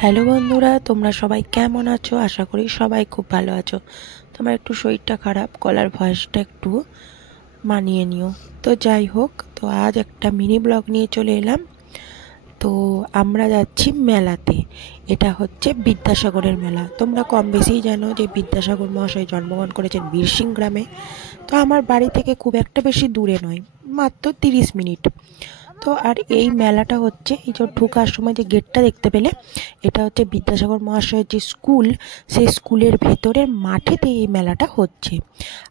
Hello বন্ধুরা, তোমরা সবাই কেমন আছো? আশা করি সবাই খুব ভালো আছো। তোমার একটু শরীরটা খারাপ, গলার ভয়েসটা একটু মানিয়ে নিও। তো যাই হোক, তো আজ একটা মিনি ব্লগ নিয়ে চলে এলাম। তো আমরা যাচ্ছি মেলাতে। এটা হচ্ছে বিদ্যাসাগরের মেলা। তোমরা কম বেশিই জানো যে বিদ্যাসাগর মহাশয় জন্মগ্রহণ করেছেন বীরসিংহ গ্রামে। তো আমার বাড়ি থেকে খুব একটা বেশি দূরে নয়, মাত্র 30 মিনিট। তো আর এই মেলাটা হচ্ছে, এই যে ঢোকার সময় যে গেটটা দেখতে পেলে, এটা হচ্ছে বিদ্যাসাগর মহাশয়ের যে স্কুল, সেই স্কুলের ভেতরের মাঠেতে এই মেলাটা হচ্ছে।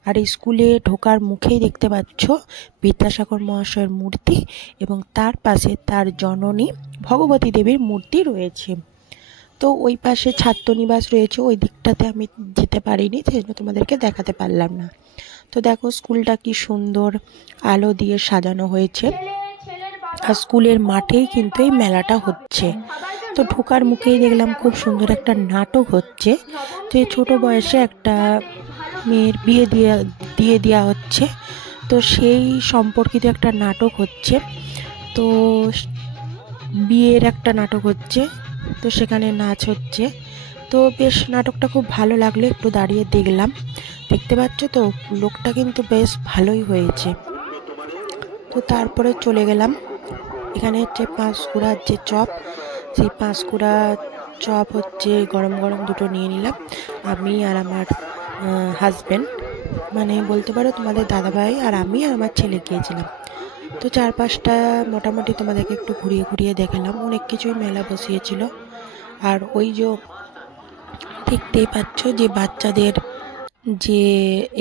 আর এই স্কুলে ঢোকার মুখেই দেখতে পাচ্ছ বিদ্যাসাগর মহাশয়ের মূর্তি, এবং তার পাশে তার জননী ভগবতী দেবীর মূর্তি রয়েছে। তো ওই পাশে ছাত্রনিবাস রয়েছে, ওই দিকটাতে আমি যেতে পারিনি, সেজন্য তোমাদেরকে দেখাতে পারলাম না। তো দেখো স্কুলটা কি সুন্দর আলো দিয়ে সাজানো হয়েছে, আর স্কুলের মাঠেই কিন্তু এই মেলাটা হচ্ছে। তো ঢোকার মুখেই দেখলাম খুব সুন্দর একটা নাটক হচ্ছে, যে ছোট বয়সে একটা মেয়ের বিয়ে দিয়ে দেওয়া হচ্ছে। তো সেই সম্পর্কিত একটা নাটক হচ্ছে। তো বিয়ের একটা নাটক হচ্ছে, তো সেখানে নাচ হচ্ছে। তো বেশ নাটকটা খুব ভালো লাগলো, একটু দাঁড়িয়ে দেখলাম। দেখতে পাচ্ছ তো লোকটা কিন্তু বেশ ভালোই হয়েছে। তো তারপরে চলে গেলাম, এখানে হচ্ছে পাঁশকুড়ার যে চপ, সেই পাঁশকুড়া চপ হচ্ছে গরম গরম দুটো নিয়ে নিলাম, আমি আর আমার হাজব্যান্ড, মানে বলতে পারো তোমাদের দাদাভাই আর আমি আর আমার ছেলে গিয়েছিলাম। তো চারপাশটা মোটামুটি তোমাদেরকে একটু ঘুরিয়ে ঘুরিয়ে দেখালাম, অনেক কিছুই মেলা বসিয়েছিল। আর ওই যে দেখতেই পাচ্ছ যে বাচ্চাদের যে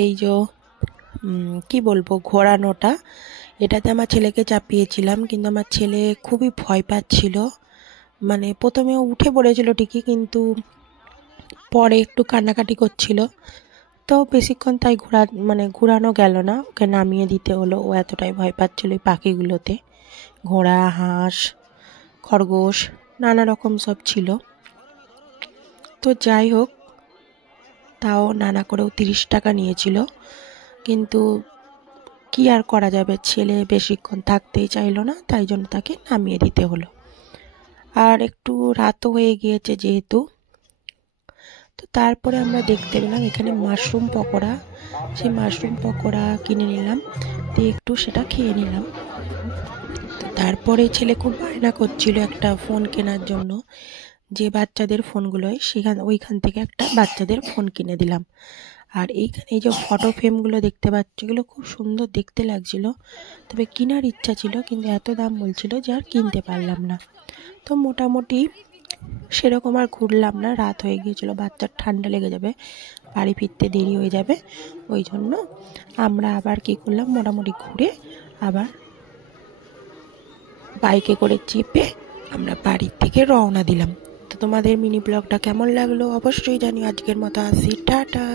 এই যে কি বলবো ঘোরানোটা, এটাতে আমার ছেলেকে চাপিয়েছিলাম, কিন্তু আমার ছেলে খুবই ভয় পাচ্ছিল। মানে প্রথমে উঠে পড়েছিল ঠিকই, কিন্তু পরে একটু কান্নাকাটি করছিল। তো বেশিক্ষণ তাই ঘোরানো গেল না, ওকে নামিয়ে দিতে হলো। ও এতটাই ভয় পাচ্ছিল এই পাখিগুলোতে, ঘোড়া, হাঁস, খরগোশ, নানা রকম সব ছিল। তো যাই হোক, তাও নানা করেও 30 টাকা নিয়েছিল, কিন্তু কি আর করা যাবে, ছেলে বেশিক্ষণ থাকতেই চাইলো না, তাই জন্য তাকে নামিয়ে দিতে হলো। আর একটু রাতও হয়ে গিয়েছে যেহেতু। তো তারপরে আমরা দেখতে পেলাম এখানে মাশরুম পকোড়া, সেই মাশরুম পকোড়া কিনে নিলাম, দিয়ে একটু সেটা খেয়ে নিলাম। তো তারপরে ছেলে খুব বায়না করছিল একটা ফোন কেনার জন্য, যে বাচ্চাদের ফোনগুলো হয় ওইখান থেকে একটা বাচ্চাদের ফোন কিনে দিলাম। আর এইখানে এই যে ফটো ফ্রেমগুলো দেখতে পাচ্ছ, এগুলো খুব সুন্দর দেখতে লাগছিল, তবে কেনার ইচ্ছা ছিল, কিন্তু এত দাম বলছিল যে আর কিনতে পারলাম না। তো মোটামুটি সেরকম আর ঘুরলাম না, রাত হয়ে গিয়েছিল, বাচ্চার ঠান্ডা লেগে যাবে, বাড়ি ফিরতে দেরি হয়ে যাবে। ওই জন্য আমরা আবার কী করলাম, মোটামুটি ঘুরে আবার বাইকে করে চেপে আমরা বাড়ির থেকে রওনা দিলাম। তো তোমাদের মিনি ব্লগটা কেমন লাগলো অবশ্যই জানিও। আজকের মতো আসি, টাটা।